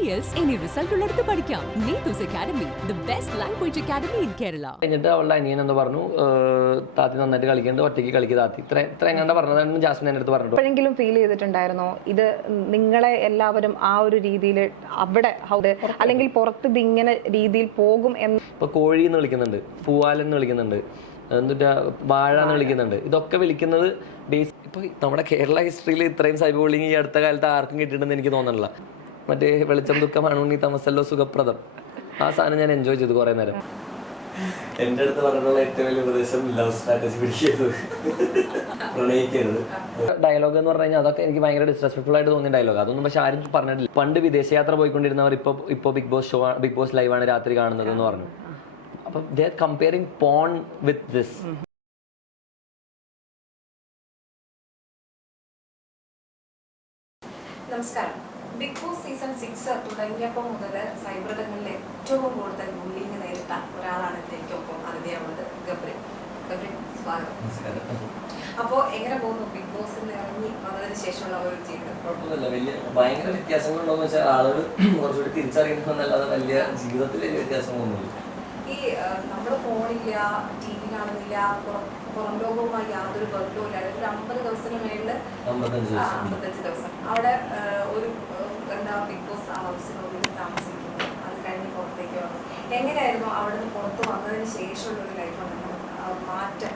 IELTS ഇനി result ഉള്ളിടത്ത് പഠിക്കാം. Neethus academy the best language academy in Kerala കഴിഞ്ഞിട്ട് അവളുടെ അനിയൻ എന്ന് പറഞ്ഞു താത്തി നന്നായിട്ട് കളിക്കുന്നുണ്ട് ഒറ്റയ്ക്ക് കളിക്കുക താത്തി. ഇത്ര ഇത്ര എങ്ങനെ പറഞ്ഞതാണ് ജാസ്മിൻ എന്റെ അടുത്ത് പറഞ്ഞു എപ്പോഴെങ്കിലും ഫീൽ ചെയ്തിട്ടുണ്ടായിരുന്നോ? ഇത് നിങ്ങളെ എല്ലാവരും ആ ഒരു രീതിയിൽ അവിടെ അല്ലെങ്കിൽ പുറത്ത് ഇത് ഇങ്ങനെ രീതിയിൽ പോകും എന്ന് ഇപ്പൊ കോഴി എന്ന് വിളിക്കുന്നുണ്ട് പൂവാലൻ എന്ന് വിളിക്കുന്നുണ്ട് എന്നിട്ട് വാഴ എന്ന് വിളിക്കുന്നുണ്ട്. ഇതൊക്കെ വിളിക്കുന്നത് ബേസ് ഇപ്പൊ നമ്മുടെ കേരള ഹിസ്റ്ററിയിൽ ഇത്രയും സൈബർ ബുള്ളിങ് ഈ അടുത്ത കാലത്ത് ആർക്കും കിട്ടിയിട്ടുണ്ടെന്ന് എനിക്ക് തോന്നണില്ല മറ്റേ വെളിച്ചം ദുഃഖമാണ് ഉണ്ണി തമസല്ലോ സുഖപ്രദം. ആ സാധനം ഞാൻ എൻജോയ് ചെയ്തു കുറെ നേരം. എന്റെ അടുത്ത് പറഞ്ഞിട്ടുള്ള ഏറ്റവും വലിയ ഉപദേശം ലവ് സ്ട്രാറ്റജി പിടിക്കരുത്. പ്രണയിക്കരുത് ഡയലോഗ് എന്ന് പറഞ്ഞു കഴിഞ്ഞാൽ അതൊക്കെ എനിക്ക് ഭയങ്കര ഡിസ്റെസ്പെക്ട്ഫുൾ ആയിട്ട് തോന്നിയ ഡയലോഗ് അതൊന്നും പക്ഷെ ആരും പറഞ്ഞിട്ടില്ല. പണ്ട് വിദേശയാത്ര പോയിക്കൊണ്ടിരുന്നവർ ഇപ്പോൾ ഇപ്പോൾ Bigg Boss show Bigg Boss ലൈവാണ് രാത്രി കാണുന്നത് എന്ന് പറഞ്ഞു. അപ്പം they comparing porn with this നമസ്കാരം. ബിഗ് ബോസ് സീസൺ സിക്സ് തുടങ്ങിയപ്പോൾ മുതൽ സൈബർ സൈബറിടങ്ങളിൽ ഏറ്റവും കൂടുതൽ ബുള്ളിങ് നേരിട്ട ഒരാളാണ് എനിക്കൊപ്പം അതിഥിയാവുന്നത് ഗബ്രി. ഗബ്രി സ്വാഗതം. അപ്പോൾ എങ്ങനെ പോകുന്നു ബിഗ് ബോസിൽ ഇറങ്ങി വന്നതിന് ശേഷമുള്ള ഒരു ജീവിതം? കുഴപ്പമൊന്നുമില്ല. വലിയ ഭയങ്കര വ്യത്യാസങ്ങളുണ്ടോന്ന് വെച്ചാൽ ആളുകൾ കുറച്ചുകൂടി തിരിച്ചറിയുന്നതല്ലാതെ വലിയ ജീവിതത്തിൽ വലിയ വ്യത്യാസങ്ങളൊന്നുമില്ല. ഈ നമ്മൾ ഫോണില്ല ടി വി കാണുന്നില്ല പുറം ലോകവുമായി യാതൊരു ബന്ധവും ഇല്ല ഒരു അമ്പത് ദിവസത്തിന് മേളിൽ അമ്പത്തഞ്ച് ദിവസം. അവിടെ ഒരു എന്താ ബിഗ് ബോസ് ഹൗസിനുള്ളിൽ താമസിക്കുന്നു. അത് കഴിഞ്ഞ് പുറത്തേക്ക് വന്നു. എങ്ങനെയായിരുന്നു അവിടെ നിന്ന് പുറത്ത് വന്നതിന് ശേഷമുള്ള ഒരു ലൈഫ് മാറ്റം.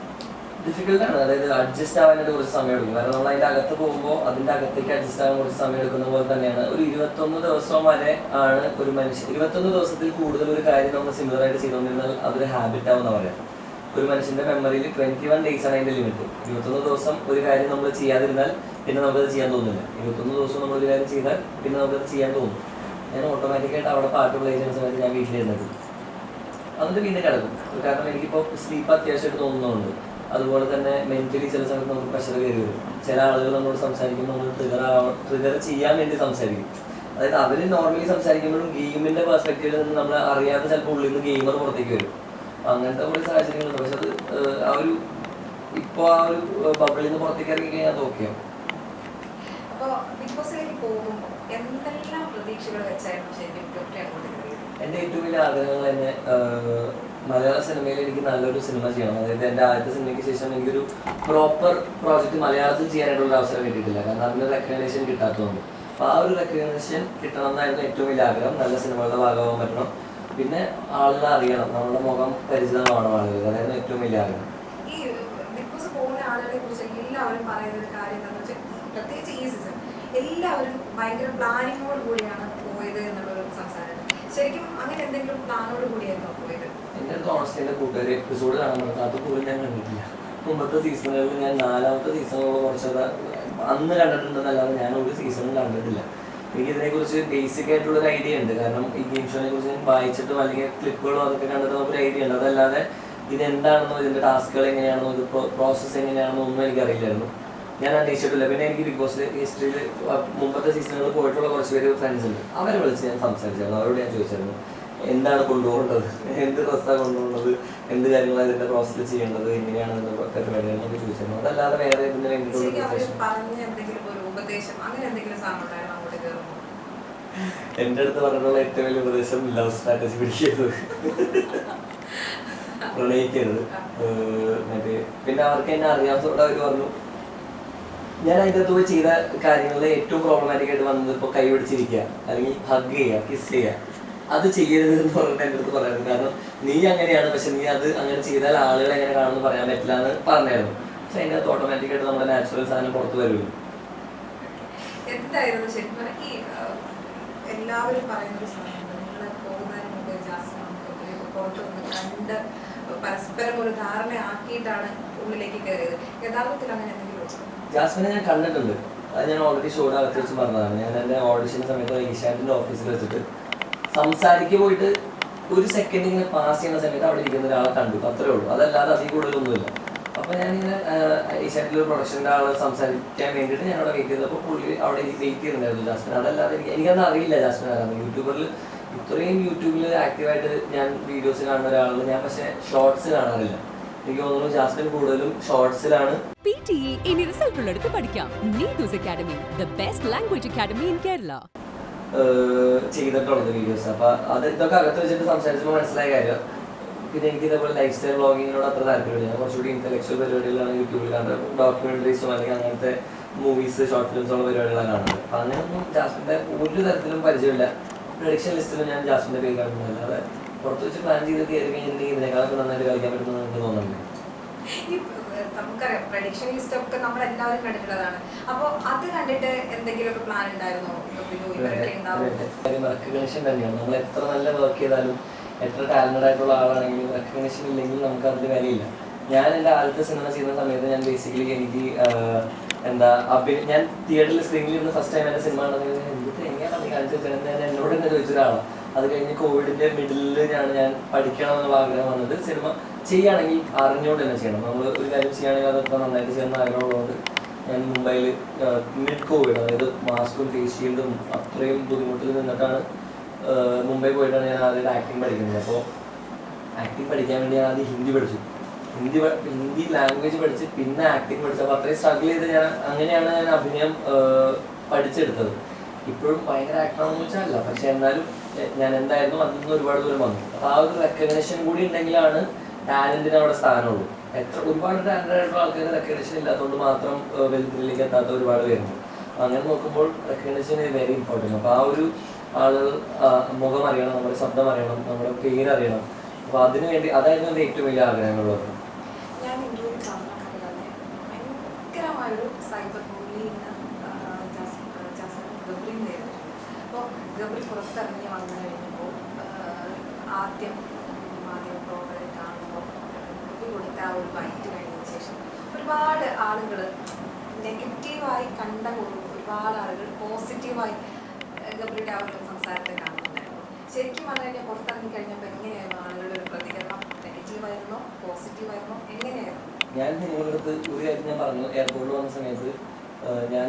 ഡിഫിക്കൽട്ടാണ് അതായത് അഡ്ജസ്റ്റ് ആവാനായിട്ട് കുറച്ച് സമയം എടുക്കും. കാരണം നമ്മൾ അതിന്റെ അകത്ത് പോകുമ്പോൾ അതിന്റെ അകത്തേക്ക് അഡ്ജസ്റ്റ് ആവാൻ കുറച്ച് സമയം എടുക്കുന്ന പോലെ തന്നെയാണ്. ഒരു ഇരുപത്തൊന്ന് ദിവസം വരെ ആണ് ഒരു മനുഷ്യൻ ഇരുപത്തൊന്ന് ദിവസത്തിൽ കൂടുതൽ ഒരു കാര്യം നമ്മൾ സിമിലർ ആയിട്ട് ചെയ്തുകൊണ്ടിരുന്നാൽ അതൊരു ഹാബിറ്റ് ആവുന്ന പറയാം ഒരു മനുഷ്യന്റെ മെമ്മറിയിൽ ട്വന്റി വൺ ഡേയ്സ് ആണ് അതിന്റെ ലിമിറ്റ് ഇരുപത്തൊന്ന് ദിവസം ഒരു കാര്യം നമ്മൾ ചെയ്യാതിരുന്നാൽ പിന്നെ നമുക്കത് ചെയ്യാൻ തോന്നില്ല ഇരുപത്തൊന്ന് ദിവസം നമ്മൾ ഒരു കാര്യം ചെയ്താൽ പിന്നെ നമുക്കത് ചെയ്യാൻ തോന്നും. ഞാൻ ഓട്ടോമാറ്റിക്കായിട്ട് അവിടെ പാട്ട് പ്ലേ ചെയ്യുന്ന സമയത്ത് ഞാൻ വീട്ടിലിരുന്നത്. എന്നിട്ട് പിന്നെ കിടക്കും. കാരണം എനിക്കിപ്പോൾ സ്ലീപ്പ് അത്യാവശ്യമായിട്ട് തോന്നുന്നുണ്ട് അതുപോലെ തന്നെ മെന്റലി ചില സമയത്ത് നമുക്ക് പ്രഷർ കയറി വരും. ചില ആളുകൾ നമ്മളോട് സംസാരിക്കുമ്പോൾ നമ്മൾ ട്രിഗർ ട്രിഗർ ചെയ്യാൻ വേണ്ടി സംസാരിക്കും. അതായത് അവർ നോർമലി സംസാരിക്കുമ്പോഴും ഗെയിമിന്റെ പെർസ്പെക്റ്റീവിൽ നിന്ന് നമ്മൾ അറിയാതെ ചിലപ്പോൾ ഉള്ളിൽ നിന്ന് ഗെയിമർ പുറത്തേക്ക് വരും. അങ്ങനത്തെ കുറേ സാഹചര്യങ്ങളുണ്ട്. പക്ഷെ അത് ആ ഒരു ഇപ്പോൾ ആ ഒരു ബബിളിൽ നിന്ന് പുറത്തേക്ക് ഇറങ്ങി കഴിഞ്ഞാൽ അത് ഓക്കെയാവും എന്റെ ഏറ്റവും വലിയ ആഗ്രഹങ്ങൾ തന്നെ മലയാള സിനിമയിൽ എനിക്ക് നല്ലൊരു സിനിമ ചെയ്യണം. അതായത് എന്റെ ആദ്യത്തെ സിനിമയ്ക്ക് ശേഷം എനിക്കൊരു പ്രോപ്പർ പ്രോജക്റ്റ് മലയാളത്തിൽ ചെയ്യാനായിട്ടുള്ള അവസരം കിട്ടിയിട്ടില്ല. കാരണം അതിന് റെക്കഗ്നേഷൻ കിട്ടാത്തതുകൊണ്ട്. അപ്പോൾ ആ ഒരു റെക്കഗ്നേഷൻ കിട്ടണം എന്നായിരുന്നു ഏറ്റവും വലിയ ആഗ്രഹം. നല്ല സിനിമകളുടെ ഭാഗമാകാൻ പറ്റണം. പിന്നെ ആളുകളെ അറിയണം. നമ്മുടെ മുഖം പരിചിതമാണ് ആളുകൾ അതായിരുന്നു ഏറ്റവും വലിയ ആഗ്രഹം. എല്ലാവരും പറയുന്ന പ്രത്യേകിച്ച് ഈ എല്ലാവരും ഭയങ്കര പ്ലാനിങ്ങോട് കൂടിയാണ് പോയത് എന്നുള്ളൊരു സംസാരം ശരിക്കും അങ്ങനെ എന്തെങ്കിലും പ്ലാനോട് കൂടിയായിരുന്നു പോയത്? ഓണസ്റ്റ് എന്റെ കൂട്ടുകാർ എപ്പിസോഡ് പറഞ്ഞത് അത് പോലും ഞാൻ കണ്ടിട്ടില്ല. മുമ്പത്തെ സീസണുകളിൽ ഞാൻ നാലാമത്തെ സീസണുകൾ കുറച്ചത് അന്ന് കണ്ടിട്ടുണ്ടെന്നല്ലാതെ ഞാൻ ഒരു സീസണും കണ്ടിട്ടില്ല. എനിക്ക് ഇതിനെക്കുറിച്ച് ബേസിക് ആയിട്ടുള്ള ഒരു ഐഡിയ ഉണ്ട്. കാരണം ഈ ഗെയിം ഷോനെ കുറിച്ച് ഞാൻ വായിച്ചിട്ടും അല്ലെങ്കിൽ ക്ലിപ്പുകളോ അതൊക്കെ കണ്ടിട്ട് നമുക്കൊരു ഐഡിയ ഉണ്ട്. അതല്ലാതെ ഇതെന്താണെന്നോ ഇതിന്റെ ടാസ്കുകൾ എങ്ങനെയാണെന്നോ ഇത് പ്രോസസ്സ് എങ്ങനെയാണെന്നോ ഒന്നും എനിക്ക് അറിയില്ലായിരുന്നു ഞാൻ അന്വേഷിച്ചിട്ടില്ല. പിന്നെ എനിക്ക് ബിഗ് ബോസ് ഹിസ്റ്ററിയിൽ മുമ്പത്തെ സീസണുകളിൽ പോയിട്ടുള്ള കുറച്ച് പേര് ഫ്രണ്ട്സ് ഉണ്ട്. അവരെ വിളിച്ച് ഞാൻ സംസാരിച്ചായിരുന്നു. അവരോട് ഞാൻ ചോദിച്ചായിരുന്നു. എന്താണ് കൊണ്ടുപോകേണ്ടത്? എന്ത് ഡ്രസ്സാണ് കൊണ്ടുപോകുന്നത് എന്ത് കാര്യങ്ങളാണ് ഇതിന്റെ പ്രോസസ്സ് ചെയ്യേണ്ടത്? എങ്ങനെയാണ് ചോദിച്ചിരുന്നു. അതല്ലാതെ വേറെ എന്റെ അടുത്ത് പറഞ്ഞുള്ള ഏറ്റവും വലിയ ഉപദേശം ലവ് സ്ട്രാറ്റജി പിടിക്കരുത്. പ്രണയിക്കരുത്. മറ്റേ പിന്നെ അവർക്ക് എന്നെ അറിയാത്തതുകൊണ്ട് അവർ പറഞ്ഞു ഞാൻ അതിന്റെ അകത്ത് പോയി ചെയ്ത കാര്യങ്ങളിൽ ഏറ്റവും പ്രോബ്ലമാറ്റിക് ആയിട്ട് വന്നത് ഇപ്പോൾ കൈ പിടിച്ചിരിക്കുക അല്ലെങ്കിൽ ഹഗ് ചെയ്യുക കിസ് ചെയ്യുക. അത് ചെയ്യരുത് എന്ന് പറഞ്ഞിട്ട് എന്റെ അടുത്ത് പറയായിരുന്നു കാരണം നീ അങ്ങനെയാണ് പക്ഷെ നീ അത് അങ്ങനെ ചെയ്താൽ ആളുകൾ എങ്ങനെ കാണുമെന്ന് പറയാൻ പറ്റില്ല എന്ന് പറഞ്ഞായിരുന്നു. പക്ഷെ അതിന്റെ അകത്ത് ഓട്ടോമാറ്റിക്കായിട്ട് നമ്മുടെ നാച്ചുറൽ സാധനം പുറത്ത് വരുമല്ലോ. എന്തായിരുന്നു ശരിക്കും എല്ലാവരും പറയുന്ന ഒരു സാധനമുണ്ട് നിങ്ങൾ പോകുന്നതിന് മുമ്പ് ജാസ്മിൻ ഗബ്രിയൊക്കെ പുറത്ത് നിന്ന് കണ്ട് പരസ്പരം ഒരു ധാരണയാക്കിയിട്ടാണ് ഉള്ളിലേക്ക് കയറിയത്. യഥാർത്ഥത്തിൽ അങ്ങനെ എന്തെങ്കിലും? ജാസ്മിനെ ഞാൻ കണ്ടിട്ടുണ്ട്. അത് ഞാൻ ഓൾറെഡി ഷോയുടെ അകത്ത് വെച്ച് പറഞ്ഞതാണ്. ഞാൻ എന്റെ ഓഡിഷൻ സമയത്ത് ഈശാന്റിന്റെ ഓഫീസിൽ വെച്ചിട്ട് സംസാരിക്കുക പോയിട്ട് ഒരു സെക്കൻഡ് ഇങ്ങനെ പാസ് ചെയ്യുന്ന സമയത്ത് അവിടെ ഇരിക്കുന്ന ഒരാളെ കണ്ടു. അത്രേ ഉള്ളൂ. അതല്ലാതെ അതിൽ കൂടുതലൊന്നുമില്ല. അപ്പോൾ ഞാനിങ്ങനെ ഏഷ്യാനെറ്റിൽ ഒരു പ്രൊഡക്ഷന്റെ ആളെ സംസാരിക്കാൻ വേണ്ടിയിട്ട് ഞാൻ അവിടെ വെയിറ്റ് ചെയ്തപ്പോൾ പുള്ളി അവിടെ വെയിറ്റ് ചെയ്യുന്നുണ്ടായിരുന്നു ജാസ്മിൻ. അതല്ലാതെ എനിക്ക് എനിക്കത് അറിയില്ല ജാസ്മിൻ ആരാണ് യൂട്യൂബറിൽ ഇത്രയും യൂട്യൂബിൽ ആക്റ്റീവായിട്ട് ഞാൻ വീഡിയോസ് കാണുന്ന ഒരാളാണ് ഞാൻ പക്ഷേ ഷോർട്സ് കാണാറില്ല. എനിക്ക് തോന്നുന്നു ജാസ്മിൻ കൂടുതലും ഷോർട്സിലാണ് എ ഇനി റിസൾട്ട് ഉള്ളിടത്ത് പഠിക്കാം. Neethus academy the best language academy in Kerala ചെയ്തിട്ടുള്ളത് വീഡിയോസ് അപ്പൊ അത് ഇതൊക്കെ അകത്ത് വെച്ചിട്ട് സംസാരിച്ചപ്പോൾ മനസ്സിലായ കാര്യം. പിന്നെ എനിക്ക് ഇതേപോലെ ലൈഫ് സ്റ്റൈൽ വ്ളോഗിങ്ങിനോട് അത്ര താല്പര്യമില്ല. ഞാൻ കുറച്ചുകൂടി ഇന്റലക്ച്വൽ പരിപാടികളാണ് യൂട്യൂബിൽ കണ്ടത് ഡോക്യുമെന്ററീസും അല്ലെങ്കിൽ അങ്ങനത്തെ മൂവീസ് ഷോർട്ട് ഫിലിംസ് ഉള്ള പരിപാടികളാണ് കാണുന്നത്. അപ്പൊ അങ്ങനെയൊന്നും ജാസ്മിന്റെ ഒരു തരത്തിലും പരിചയമില്ല. പ്രൊഡിക്ഷൻ ലിസ്റ്റിലും ഞാൻ ജാസ്മിന്റെ പേര് കാണുന്നില്ല അതെ പുറത്ത് വെച്ച് പ്ലാൻ ചെയ്ത് കയറി കഴിഞ്ഞിട്ടുണ്ടെങ്കിൽ ഇതിനേക്കാളൊക്കെ നന്നായിട്ട് കളിക്കാൻ പറ്റുമെന്ന് എനിക്ക് തോന്നുന്നുണ്ട് നമുക്കറിയാം. പ്രഡിക്ഷൻ ലിസ്റ്റ് ഒക്കെ നമ്മൾ എല്ലാവരും കണ്ടിട്ടുള്ളതാണ്. അപ്പോൾ അത് കണ്ടിട്ട് എന്തെങ്കിലുമൊക്കെ പ്ലാൻ ഉണ്ടായിരുന്നോ? റെക്കഗ്നേഷൻ തന്നെയാണ്. നമ്മൾ എത്ര നല്ല വർക്ക് ചെയ്താലും എത്ര ടാലന്റഡ് ആയിട്ടുള്ള ആളാണെങ്കിലും റെക്കഗ്നേഷൻ ഇല്ലെങ്കിൽ നമുക്ക് അതിന് വിലയില്ല. ഞാൻ എന്റെ ആദ്യത്തെ സിനിമ ചെയ്യുന്ന സമയത്ത് ഞാൻ ബേസിക്കലി എനിക്ക് എന്താ ഞാൻ തിയേറ്ററിൽ സ്ക്രീനിൽ ഇരുന്ന് ഫസ്റ്റ് ടൈം എന്റെ സിനിമ കണ്ടത് എങ്ങനെയാണ് നീ കാണിച്ചു വെച്ചത് ഞാൻ എന്നോട് തന്നെ ചോദിച്ച ഒരാളാണ് അത് കഴിഞ്ഞ് കോവിഡിന്റെ മിഡിലാണ് ഞാൻ പഠിക്കണം എന്നുള്ള ആഗ്രഹം വന്നത് സിനിമ ചെയ്യുകയാണെങ്കിൽ അറിഞ്ഞുകൊണ്ട് തന്നെ ചെയ്യണം. നമ്മൾ ഒരു കാര്യം ചെയ്യുകയാണെങ്കിൽ അതൊക്കെ നന്നായിട്ട് ചെയ്യുന്ന ആഗ്രഹമുള്ളതുകൊണ്ട് ഞാൻ മുംബൈയിൽ മിഡ് കോവിഡ് അതായത് മാസ്കും ഫേസ് ഷീൽഡും അത്രയും ബുദ്ധിമുട്ടിൽ നിന്നിട്ടാണ് മുംബൈ പോയിട്ടാണ് ഞാൻ ആദ്യം ആക്ടിങ് പഠിക്കുന്നത്. അപ്പോൾ ആക്ടിങ് പഠിക്കാൻ വേണ്ടി ഞാൻ ആദ്യം ഹിന്ദി പഠിച്ചു. ഹിന്ദി ഹിന്ദി ലാംഗ്വേജ് പഠിച്ച് പിന്നെ ആക്ടിങ് പഠിച്ചു അപ്പോൾ അത്രയും സ്ട്രഗിൾ ചെയ്ത് ഞാൻ അങ്ങനെയാണ് ഞാൻ അഭിനയം പഠിച്ചെടുത്തത്. ഇപ്പോഴും ഭയങ്കര ആക്ടറാണെന്ന് വെച്ചാൽ അല്ല. പക്ഷെ എന്നാലും ഞാൻ എന്തായിരുന്നു അതിൽ നിന്ന് ഒരുപാട് ദൂരം വന്നു. അപ്പോൾ ആ ഒരു റെക്കഗ്നേഷൻ കൂടി ഉണ്ടെങ്കിലാണ് ടാലന്റിന് അവിടെ സ്ഥാനമുള്ളൂ. എത്ര ഒരുപാട് ടാലന്റഡ് ആയിട്ടുള്ള ആൾക്കാർ റെക്കഗ്നേഷൻ ഇല്ലാത്തതുകൊണ്ട് മാത്രം വലുതിലേക്ക് എത്താത്ത ഒരുപാട് പേരുണ്ട്. അങ്ങനെ നോക്കുമ്പോൾ റെക്കഗ്നേഷൻ വെരി ഇമ്പോർട്ടന്റ് അപ്പോൾ ആ ഒരു ആളുകൾ മുഖം അറിയണം നമ്മുടെ ശബ്ദം അറിയണം നമ്മുടെ പേര് അറിയണം. അപ്പോൾ അതിനു വേണ്ടി അതായിരുന്നു എന്റെ ഏറ്റവും വലിയ ആഗ്രഹങ്ങളുള്ളത് ഞാൻ ഇന്റർവ്യൂ കാണുമ്പോൾ തന്നെ ഭയങ്കരമായൊരു സൈബർ ബുള്ളിങ് ഗബ്രി നേരിടുന്നു അപ്പോൾ ഗബ്രി പുറത്തിറങ്ങി വന്നു കഴിഞ്ഞപ്പോൾ ആദ്യം മാധ്യമ പ്രവർത്തകരെ കാണുമ്പോൾ ഗബ്രി കൊടുത്ത ആ ഒരു ബൈറ്റ് കഴിഞ്ഞതിന് ശേഷം ഒരുപാട് ആളുകൾ നെഗറ്റീവായി കണ്ട ഒരു ഒരുപാട് ആളുകൾ പോസിറ്റീവായി ഗബ്രിയുടെ ആ ഒരു സംസാരത്തെ കാണുന്നുണ്ടായിരുന്നു. ശരിക്കും പറഞ്ഞു കഴിഞ്ഞാൽ പുറത്തിറങ്ങി കഴിഞ്ഞപ്പോൾ എങ്ങനെയായിരുന്നു ആളുകളുടെ ഒരു പ്രതികരണം? നെഗറ്റീവായിരുന്നോ പോസിറ്റീവായിരുന്നോ എങ്ങനെയായിരുന്നു? ഞാൻ നിങ്ങളടുത്ത് ഒരു കാര്യം ഞാൻ പറഞ്ഞു. എയർപോർട്ടിൽ വന്ന സമയത്ത്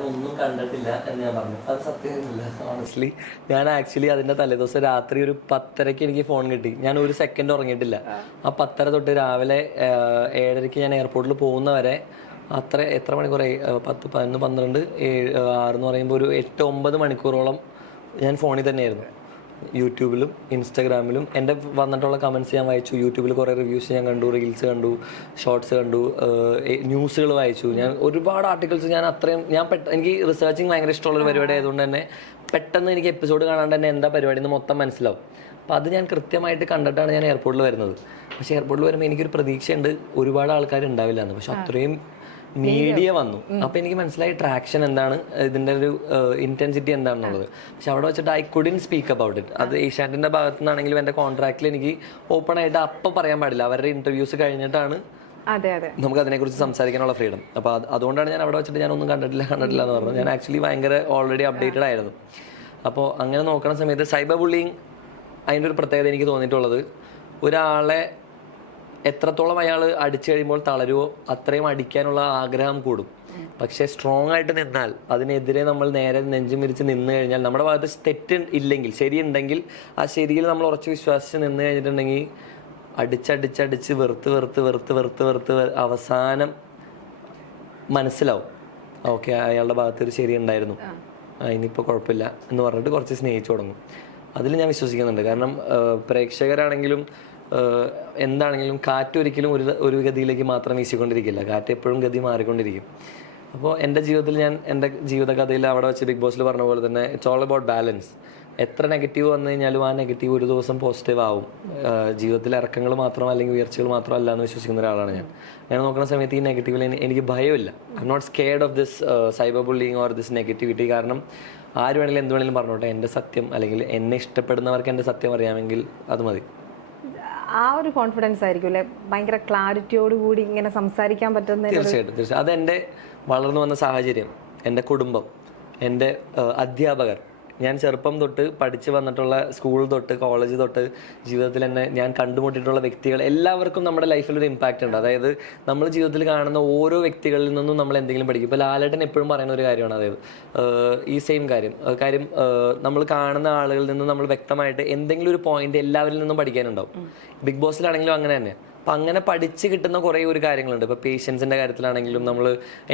ഒന്നും കണ്ടിട്ടില്ല എന്ന് ഞാൻ പറഞ്ഞു. അത് ഓണസ്റ്റ്ലി ഞാൻ ആക്ച്വലി അതിന്റെ തലേദിവസം രാത്രി ഒരു പത്തരയ്ക്ക് എനിക്ക് ഫോൺ കിട്ടി. ഞാൻ ഒരു സെക്കൻഡ് ഉറങ്ങിയിട്ടില്ല. ആ. പത്തര തൊട്ട് രാവിലെ ഏഴരക്ക് ഏഴരയ്ക്ക് ഞാൻ എയർപോർട്ടിൽ പോകുന്നവരെ അത്ര എത്ര മണിക്കൂറായി പത്ത് പതിനൊന്ന് പന്ത്രണ്ട് ഏഴ് ആറ് എന്ന് പറയുമ്പോൾ ഒരു എട്ട് ഒമ്പത് മണിക്കൂറോളം ഞാൻ ഫോണിൽ തന്നെയായിരുന്നു. യൂട്യൂബിലും ഇൻസ്റ്റാഗ്രാമിലും എന്റെ വന്നിട്ടുള്ള കമൻസ് ഞാൻ വായിച്ചു. യൂട്യൂബിൽ കുറേ റിവ്യൂസ് ഞാൻ കണ്ടു റീൽസ് കണ്ടു ഷോർട്സ് കണ്ടു ന്യൂസുകൾ വായിച്ചു. ഞാൻ ഒരുപാട് ആർട്ടിക്കിൾസ് ഞാൻ അത്രയും ഞാൻ പെട്ട എനിക്ക് റിസർച്ചിങ് ഭയങ്കര ഇഷ്ടമുള്ള ഒരു പരിപാടി ആയതുകൊണ്ട് തന്നെ പെട്ടെന്ന് എനിക്ക് എപ്പിസോഡ് കാണാണ്ട് തന്നെ എന്താ പരിപാടി എന്ന് മൊത്തം മനസ്സിലാവും. അപ്പോൾ അത് ഞാൻ കൃത്യമായിട്ട് കണ്ടിട്ടാണ് ഞാൻ എയർപോർട്ടിൽ വരുന്നത്. പക്ഷേ എയർപോർട്ടിൽ വരുമ്പോൾ എനിക്കൊരു പ്രതീക്ഷയുണ്ട് ഒരുപാട് ആൾക്കാർ ഉണ്ടാവില്ല എന്ന്. പക്ഷെ അത്രയും മീഡിയ വന്നു. അപ്പൊ എനിക്ക് മനസ്സിലായി ട്രാക്ഷൻ എന്താണ് ഇതിന്റെ ഒരു ഇന്റൻസിറ്റി എന്താണെന്നുള്ളത്. പക്ഷെ അവിടെ വെച്ചിട്ട് I couldn't speak about it അത് ഏഷ്യാനെറ്റിന്റെ ഭാഗത്തു നിന്നാണെങ്കിലും എന്റെ കോൺട്രാക്റ്റിൽ എനിക്ക് ഓപ്പൺ ആയിട്ട് അപ്പൊ പറയാൻ പാടില്ല. അവരുടെ ഇന്റർവ്യൂസ് കഴിഞ്ഞിട്ടാണ് അതെ അതെ. നമുക്ക് അതിനെക്കുറിച്ച് സംസാരിക്കാനുള്ള ഫ്രീഡം അപ്പൊ അതുകൊണ്ടാണ് ഞാൻ അവിടെ വെച്ചിട്ട് ഞാൻ ഒന്നും കണ്ടിട്ടില്ല കണ്ടിട്ടില്ല എന്ന് പറഞ്ഞത്. ഞാൻ ആക്ച്വലി ഭയങ്കര ഓൾറെഡി അപ്ഡേറ്റഡ് ആയിരുന്നു. അപ്പോൾ അങ്ങനെ നോക്കുന്ന സമയത്ത് സൈബർ ബുള്ളിങ് അതിന്റെ ഒരു പ്രത്യേകത എനിക്ക് തോന്നിയിട്ടുള്ളത് ഒരാളെ എത്രത്തോളം അയാൾ അടിച്ചു കഴിയുമ്പോൾ തളരുവോ അത്രയും അടിക്കാനുള്ള ആഗ്രഹം കൂടും. പക്ഷേ സ്ട്രോങ് ആയിട്ട് നിന്നാൽ അതിനെതിരെ നമ്മൾ നേരെ നെഞ്ചും വിരിച്ച് നിന്ന് കഴിഞ്ഞാൽ നമ്മുടെ ഭാഗത്ത് തെറ്റ് ഇല്ലെങ്കിൽ ശരിയുണ്ടെങ്കിൽ ആ ശരിയിൽ നമ്മൾ ഉറച്ച് വിശ്വാസിച്ച് നിന്ന് കഴിഞ്ഞിട്ടുണ്ടെങ്കിൽ അടിച്ചടിച്ചടിച്ച് വെറുത്ത് വെറുത്ത് വെറുത്ത് വെറുത്ത് വെറുത്ത് അവസാനം മനസ്സിലാവും. ഓക്കെ അയാളുടെ ഭാഗത്ത് ഒരു ശരി ഉണ്ടായിരുന്നു. ഇനിയിപ്പോൾ കുഴപ്പമില്ല എന്ന് പറഞ്ഞിട്ട് കുറച്ച് സ്നേഹിച്ചു തുടങ്ങും. അതിൽ ഞാൻ വിശ്വസിക്കുന്നുണ്ട്. കാരണം പ്രേക്ഷകരാണെങ്കിലും എന്താണെങ്കിലും കാറ്റ് ഒരിക്കലും ഒരു ഒരു ഗതിയിലേക്ക് മാത്രം വീശിക്കൊണ്ടിരിക്കില്ല. കാറ്റ് എപ്പോഴും ഗതി മാറിക്കൊണ്ടിരിക്കും. അപ്പോൾ എന്റെ ജീവിതത്തിൽ ഞാൻ എന്റെ ജീവിതകഥയിൽ അവിടെ വെച്ച് ബിഗ് ബോസിൽ പറഞ്ഞ പോലെ തന്നെ ഇറ്റ്സ് ഓൾ അബൌട്ട് ബാലൻസ് എത്ര നെഗറ്റീവ് വന്നു കഴിഞ്ഞാലും ആ നെഗറ്റീവ് ഒരു ദിവസം പോസിറ്റീവ് ആവും. ജീവിതത്തിലെ ഇറക്കങ്ങൾ മാത്രം അല്ലെങ്കിൽ ഉയർച്ചകൾ മാത്രം അല്ല എന്ന് വിശ്വസിക്കുന്ന ഒരാളാണ് ഞാൻ. ഞാൻ നോക്കുന്ന സമയത്ത് ഈ നെഗറ്റീവിൽ എനിക്ക് ഭയമില്ല. I'm not scared of this cyber bullying or this negativity കാരണം ആര് വേണമെങ്കിലും എന്ത് വേണമെങ്കിലും പറഞ്ഞോട്ടെ. എന്റെ സത്യം അല്ലെങ്കിൽ എന്നെ ഇഷ്ടപ്പെടുന്നവർക്ക് എന്റെ സത്യം അറിയാമെങ്കിൽ അത് മതി. ആ ഒരു കോൺഫിഡൻസ് ആയിരിക്കും അല്ലെ? ഭയങ്കര ക്ലാരിറ്റിയോട് കൂടി ഇങ്ങനെ സംസാരിക്കാൻ പറ്റുന്ന തീർച്ചയായിട്ടും തീർച്ചയായും അതെന്റെ വളർന്നു വന്ന സാഹചര്യം എന്റെ കുടുംബം എന്റെ അധ്യാപകർ ഞാൻ ചെറുപ്പം തൊട്ട് പഠിച്ചു വന്നിട്ടുള്ള സ്കൂൾ തൊട്ട് കോളേജ് തൊട്ട് ജീവിതത്തിൽ തന്നെ ഞാൻ കണ്ടുമുട്ടിയിട്ടുള്ള വ്യക്തികൾ എല്ലാവർക്കും നമ്മുടെ ലൈഫിൽ ഒരു ഇമ്പാക്റ്റ് ഉണ്ട്. അതായത് നമ്മൾ ജീവിതത്തിൽ കാണുന്ന ഓരോ വ്യക്തികളിൽ നിന്നും നമ്മൾ എന്തെങ്കിലും പഠിക്കും. ഇപ്പോൾ ലാലേട്ടൻ എപ്പോഴും പറയുന്ന ഒരു കാര്യമാണ് അതായത് ഈ സെയിം കാര്യം. കാര്യം നമ്മൾ കാണുന്ന ആളുകളിൽ നിന്ന് നമ്മൾ വ്യക്തമായിട്ട് എന്തെങ്കിലും ഒരു പോയിന്റ് എല്ലാവരിൽ നിന്നും പഠിക്കാനുണ്ടാവും. ബിഗ് ബോസിലാണെങ്കിലും അങ്ങനെ തന്നെ. അപ്പം അങ്ങനെ പഠിച്ച് കിട്ടുന്ന കുറേ ഒരു കാര്യങ്ങളുണ്ട്. ഇപ്പോൾ പേഷ്യൻസിന്റെ കാര്യത്തിലാണെങ്കിലും നമ്മൾ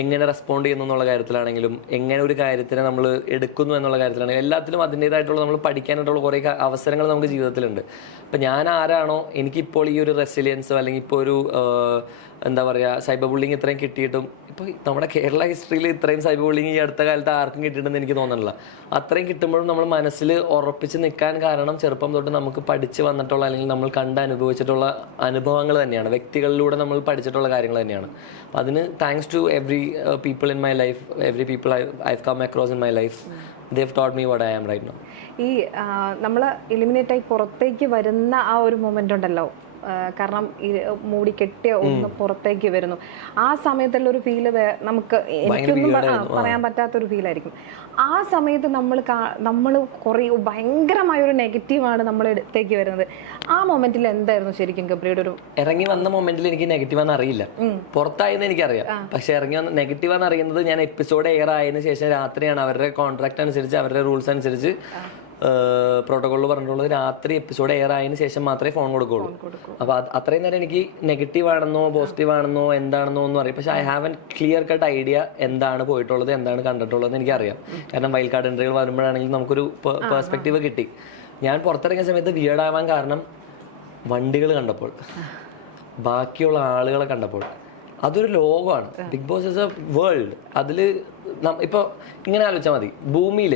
എങ്ങനെ റെസ്പോണ്ട് ചെയ്യുന്നു എന്നുള്ള കാര്യത്തിലാണെങ്കിലും എങ്ങനെ ഒരു കാര്യത്തിനെ നമ്മൾ എടുക്കുന്നു എന്നുള്ള കാര്യത്തിലാണെങ്കിലും എല്ലാത്തിലും അതിന്റേതായിട്ടുള്ള നമ്മൾ പഠിക്കാനായിട്ടുള്ള കുറേ അവസരങ്ങൾ നമുക്ക് ജീവിതത്തിലുണ്ട്. അപ്പം ഞാൻ ആരാണോ എനിക്കിപ്പോൾ ഈ ഒരു റെസിലിയൻസോ അല്ലെങ്കിൽ ഇപ്പോൾ ഒരു എന്താ പറയുക സൈബർ ബുള്ളിങ് ഇത്രയും കിട്ടിയിട്ടും ഇപ്പോൾ നമ്മുടെ കേരള ഹിസ്റ്ററിയിൽ ഇത്രയും സൈബർ ബുള്ളിങ് ഈ അടുത്ത കാലത്ത് ആർക്കും കിട്ടിയിട്ടുണ്ടെന്ന് എനിക്ക് തോന്നുന്നില്ല. അത്രയും കിട്ടുമ്പോഴും നമ്മൾ മനസ്സിൽ ഉറപ്പിച്ച് നിൽക്കാൻ കാരണം ചെറുപ്പം തൊട്ട് നമുക്ക് പഠിച്ച് വന്നിട്ടുള്ള അല്ലെങ്കിൽ നമ്മൾ കണ്ട് അനുഭവിച്ചിട്ടുള്ള അനുഭവങ്ങൾ തന്നെയാണ്. വ്യക്തികളിലൂടെ നമ്മൾ പഠിച്ചിട്ടുള്ള കാര്യങ്ങൾ തന്നെയാണ്. അപ്പം അതിന് thanks to every people in my life every people I I come across in my life they've taught me what I am right no ഈ നമ്മൾ എലിമിനേറ്റ് ആയി പുറത്തേക്ക് വരുന്ന ആ ഒരു മൊമെന്റ് ഉണ്ടല്ലോ. കാരണം മൂടി കെട്ടിയ ഒന്ന് പുറത്തേക്ക് വരുന്നു. ആ സമയത്തുള്ള ഒരു ഫീൽ നമുക്ക് എനിക്കൊന്നും പറയാൻ പറ്റാത്ത ഒരു പറ്റാത്തൊരു ഫീലായിരിക്കും ആ സമയത്ത് നമ്മൾ നമ്മൾ കുറേ ഭയങ്കരമായ ഒരു നെഗറ്റീവാണ് നമ്മൾ എടുത്തേക്ക് വരുന്നത്. ആ മൊമെന്റിൽ എന്തായിരുന്നു ശരിക്കും ഗബ്രിയുടെ ഒരു ഇറങ്ങി വന്ന മൊമെന്റിൽ എനിക്ക് നെഗറ്റീവ് ആണെന്ന് അറിയില്ല. പുറത്തായെന്ന് എനിക്കറിയാം. പക്ഷെ ഇറങ്ങി വന്ന നെഗറ്റീവ് ആണെന്ന് അറിയുന്നത് ഞാൻ എപ്പിസോഡ് എയർ ആയതിനു ശേഷം രാത്രിയാണ്. അവരുടെ കോൺട്രാക്ട് അനുസരിച്ച് അവരുടെ റൂൾസ് അനുസരിച്ച് പ്രോട്ടോകോളിൽ പറഞ്ഞിട്ടുള്ളത് രാത്രി എപ്പിസോഡ് എയർ ആയതിനു ശേഷം മാത്രമേ ഫോൺ കൊടുക്കുള്ളൂ. അപ്പൊ അത് അത്രയും നേരം എനിക്ക് നെഗറ്റീവ് ആണെന്നോ പോസിറ്റീവ് ആണെന്നോ എന്താണെന്നോ ഒന്നും അറിയാം പക്ഷെ I have an clear cut idea എന്താണ് പോയിട്ടുള്ളത് എന്താണ് കണ്ടിട്ടുള്ളത് എനിക്ക് എനിക്കറിയാം. കാരണം വൈൽഡ് കാർഡ് എൻട്രികൾ വരുമ്പോഴാണെങ്കിൽ നമുക്കൊരു പെർസ്പെക്റ്റീവ് കിട്ടി. ഞാൻ പുറത്തിറങ്ങിയ സമയത്ത് വിയേഡ് ആവാൻ കാരണം വണ്ടികൾ കണ്ടപ്പോൾ ബാക്കിയുള്ള ആളുകളെ കണ്ടപ്പോൾ. അതൊരു ലോകമാണ്. Bigg Boss is a world അതിൽ ഇപ്പോൾ ഇങ്ങനെ ആലോചിച്ചാൽ മതി. ഭൂമിയിൽ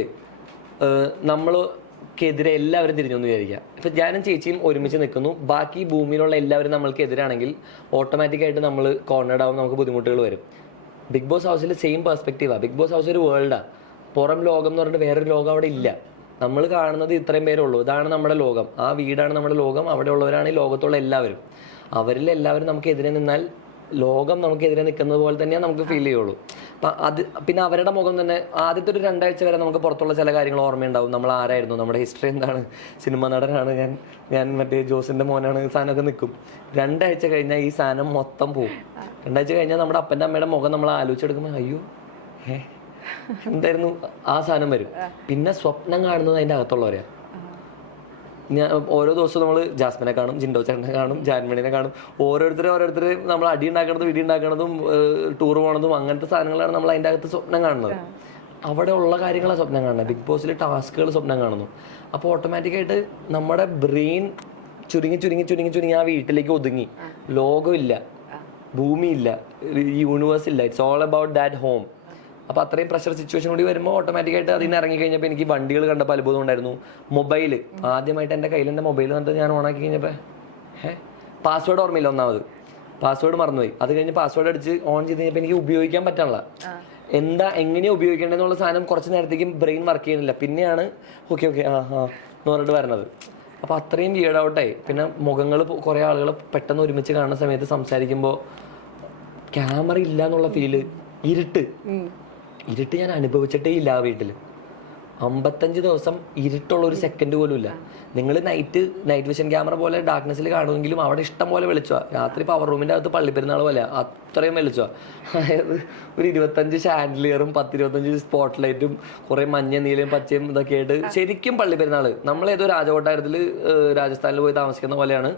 നമ്മൾക്കെതിരെ എല്ലാവരും തിരിഞ്ഞു എന്ന് വിചാരിക്കുക. ഇപ്പം ഞാനും ചേച്ചിയും ഒരുമിച്ച് നിൽക്കുന്നു. ബാക്കി ഭൂമിയിലുള്ള എല്ലാവരും നമ്മൾക്ക് എതിരാണെങ്കിൽ ഓട്ടോമാറ്റിക്കായിട്ട് നമ്മൾ കോർണേഡ് ആവും നമുക്ക് ബുദ്ധിമുട്ടുകൾ വരും. ബിഗ് ബോസ് ഹൗസിൽ സെയിം പെർസ്പെക്റ്റീവാണ് ബിഗ് ബോസ് ഹൗസ് ഒരു വേൾഡാണ് പുറം ലോകം എന്ന് പറഞ്ഞിട്ട് വേറൊരു ലോകം അവിടെ ഇല്ല. നമ്മൾ കാണുന്നത് ഇത്രയും പേരേ ഉള്ളൂ. ഇതാണ് നമ്മുടെ ലോകം. ആ വീടാണ് നമ്മുടെ ലോകം. അവിടെ ഉള്ളവരാണ് ഈ ലോകത്തുള്ള എല്ലാവരും. അവരിൽ എല്ലാവരും നമുക്ക് എതിരെ നിന്നാൽ ലോകം നമുക്കെതിരെ നിൽക്കുന്നത് പോലെ തന്നെ നമുക്ക് ഫീൽ ചെയ്യുള്ളൂ. അപ്പം അത് പിന്നെ അവരുടെ മുഖം തന്നെ ആദ്യത്തെ ഒരു രണ്ടാഴ്ച വരെ നമുക്ക് പുറത്തുള്ള ചില കാര്യങ്ങൾ ഓർമ്മയുണ്ടാവും. നമ്മൾ ആരായിരുന്നു? നമ്മുടെ ഹിസ്റ്ററി എന്താണ്? സിനിമ നടനാണ് ഞാൻ. ഞാൻ മറ്റേ ജോസിന്റെ മോനാണ്. സാധനമൊക്കെ നിൽക്കും. രണ്ടാഴ്ച കഴിഞ്ഞാൽ ഈ സാധനം മൊത്തം പോകും രണ്ടാഴ്ച കഴിഞ്ഞാൽ നമ്മുടെ അപ്പന്റെ അമ്മയുടെ മുഖം നമ്മൾ ആലോചിച്ചെടുക്കുമ്പോൾ അയ്യോ ഏ എന്തായിരുന്നു? ആ സാധനം വരും. പിന്നെ സ്വപ്നം കാണുന്നത് അതിന്റെ അകത്തുള്ളവരെയാ ഞാൻ ഓരോ ദിവസവും നമ്മൾ ജാസ്മിനെ കാണും ജിൻഡോ ചേട്ടനെ കാണും ജാൻമണിനെ കാണും. ഓരോരുത്തരും ഓരോരുത്തരും നമ്മൾ അടി ഉണ്ടാക്കണതും ഇടി ഉണ്ടാക്കണതും ടൂർ പോണതും അങ്ങനത്തെ സാധനങ്ങളാണ് നമ്മൾ അതിന്റെ അകത്ത് സ്വപ്നം കാണുന്നത്. അവിടെ ഉള്ള കാര്യങ്ങളാണ് സ്വപ്നം കാണുന്നത്. ബിഗ് ബോസിൽ ടാസ്കുകൾ സ്വപ്നം കാണുന്നു. അപ്പോൾ ഓട്ടോമാറ്റിക്കായിട്ട് നമ്മുടെ ബ്രെയിൻ ചുരുങ്ങി ചുരുങ്ങി ചുരുങ്ങി ചുരുങ്ങി ആ വീട്ടിലേക്ക് ഒതുങ്ങി. ലോകമില്ല. ഭൂമിയില്ല. യൂണിവേഴ്സ് ഇല്ല. It's all about that home അപ്പോൾ അത്രയും പ്രഷർ സിറ്റുവേഷൻ കൂടി വരുമ്പോൾ ഓട്ടോമാറ്റിക്കായിട്ട് അതിൽ നിന്ന് ഇറങ്ങി കഴിഞ്ഞപ്പോൾ എനിക്ക് വണ്ടികൾ കണ്ടപ്പോൾ അത്ഭുതം ഉണ്ടായിരുന്നു. മൊബൈൽ ആദ്യമായിട്ട് എന്റെ കയ്യിൽ എന്റെ മൊബൈൽ വന്നിട്ട് ഞാൻ ഓണാക്കി കഴിഞ്ഞപ്പോൾ ഏ പാസ്വേഡ് ഓർമ്മയില്ല ഒന്നാമത്. പാസ്വേഡ് മറന്നുപോയി. അത് കഴിഞ്ഞ് പാസ്വേഡ് അടിച്ച് ഓൺ ചെയ്ത് കഴിഞ്ഞപ്പോൾ എനിക്ക് ഉപയോഗിക്കാൻ പറ്റാനുള്ള. എന്താ എങ്ങനെയാണ് ഉപയോഗിക്കേണ്ടതെന്നുള്ള സാധനം കുറച്ച് നേരത്തേക്കും ബ്രെയിൻ വർക്ക് ചെയ്യുന്നില്ല. പിന്നെയാണ് ഓക്കെ ഓക്കെ ആ ആ എന്ന് പറഞ്ഞിട്ട് വരണത്. അപ്പോൾ അത്രയും വീഡ് ഔട്ടായി പിന്നെ മുഖങ്ങൾ കുറേ ആളുകൾ പെട്ടെന്ന് ഒരുമിച്ച് കാണുന്ന സമയത്ത് സംസാരിക്കുമ്പോൾ ക്യാമറ ഇല്ല എന്നുള്ള ഫീൽ ഇരുട്ട്. ഇരുട്ട് ഞാൻ അനുഭവിച്ചിട്ടേ ഇല്ല ആ വീട്ടിൽ അമ്പത്തഞ്ച് ദിവസം ഇരുട്ടുള്ള ഒരു സെക്കൻഡ് പോലും ഇല്ല. നിങ്ങൾ നൈറ്റ് നൈറ്റ് വിഷൻ ക്യാമറ പോലെ ഡാർക്ക്നെസ്സിൽ കാണുമെങ്കിലും അവിടെ ഇഷ്ടം പോലെ വെളിച്ചോ രാത്രി പവർ റൂമിന്റെ അകത്ത് പള്ളിപ്പെരുന്നാൾ പോലെ അത്രയും വെളിച്ചോ അതായത് ഒരു ഇരുപത്തഞ്ച് ഷാൻഡ്ലിയറും പത്തിരുപത്തഞ്ച് സ്പോട്ട് ലൈറ്റും കുറേ മഞ്ഞ നീലയും പച്ചയും ഇതൊക്കെ ആയിട്ട് ശരിക്കും പള്ളിപ്പെരുന്നാൾ നമ്മളേതോ രാജകൊട്ടാരത്തിൽ രാജസ്ഥാനിൽ പോയി താമസിക്കുന്ന പോലെയാണ്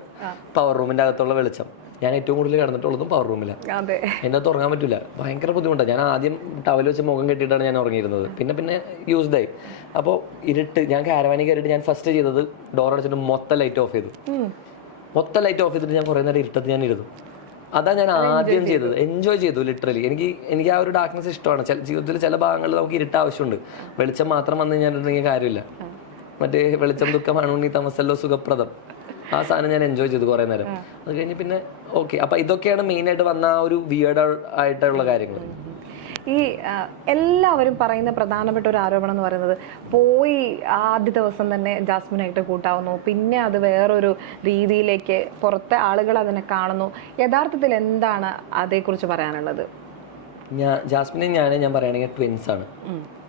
പവർ റൂമിന്റെ അകത്തുള്ള വെളിച്ചം. ഞാൻ ഏറ്റവും കൂടുതൽ കിടന്നിട്ടുള്ളതും പവർ റൂമിലാണ് എന്റെ അകത്ത് ഉറങ്ങാൻ പറ്റില്ല ഭയങ്കര ബുദ്ധിമുട്ടാണ് ഞാൻ ആദ്യം ടവൽ വെച്ച് മുഖം കെട്ടിയിട്ടാണ് ഞാൻ ഉറങ്ങിയിരുന്നത്. പിന്നെ പിന്നെ യൂസ്ഡ് ആയി. അപ്പോൾ ഇരുട്ട് ഞാൻ കാരവാനി കയറിയിട്ട് ഞാൻ ഫസ്റ്റ് ചെയ്തത് ഡോർ അടച്ചിട്ട് മൊത്തം ലൈറ്റ് ഓഫ് ചെയ്തു. മൊത്തം ലൈറ്റ് ഓഫ് ചെയ്തിട്ട് ഞാൻ കുറേ നേരം ഇരുട്ടത്ത് ഞാൻ ഇരുന്നു. അതാ ഞാൻ ആദ്യം ചെയ്തത്. എൻജോയ് ചെയ്തു ലിറ്ററലി എനിക്ക് എനിക്ക് ആ ഒരു ഡാർക്ക്നെസ് ഇഷ്ടമാണ്. ജീവിതത്തിൽ ചില ഭാഗങ്ങളിൽ നമുക്ക് ഇരുട്ട് ആവശ്യമുണ്ട്. വെളിച്ചം മാത്രം വന്നു കഴിഞ്ഞാൽ കാര്യമില്ല. മറ്റേ വെളിച്ചം ദുഃഖമാണ് നീ തമസല്ലോ സുഖപ്രദം. ആ സാധനം ഞാൻ എൻജോയ് ചെയ്തു കുറേ നേരം. അത് കഴിഞ്ഞ് പിന്നെ ഓക്കെ അപ്പൊ ഇതൊക്കെയാണ് മെയിൻ ആയിട്ട് വന്ന ആ ഒരു വിയേഡ് ആയിട്ടുള്ള കാര്യങ്ങൾ ഈ എല്ലാവരും പറയുന്ന പ്രധാനപ്പെട്ട ഒരു ആരോപണം എന്ന് പറയുന്നത് പോയി ആദ്യ ദിവസം തന്നെ ജാസ്മിനായിട്ട് കൂട്ടാവുന്നു. പിന്നെ അത് വേറൊരു രീതിയിലേക്ക് പുറത്തെ ആളുകൾ അതിനെ കാണുന്നു. യഥാർത്ഥത്തിൽ എന്താണ് അതേക്കുറിച്ച് പറയാനുള്ളത്? ഞാൻ ജാസ്മിനെ ഞാൻ ഞാൻ പറയുകയാണെങ്കിൽ ട്വിൻസ് ആണ്.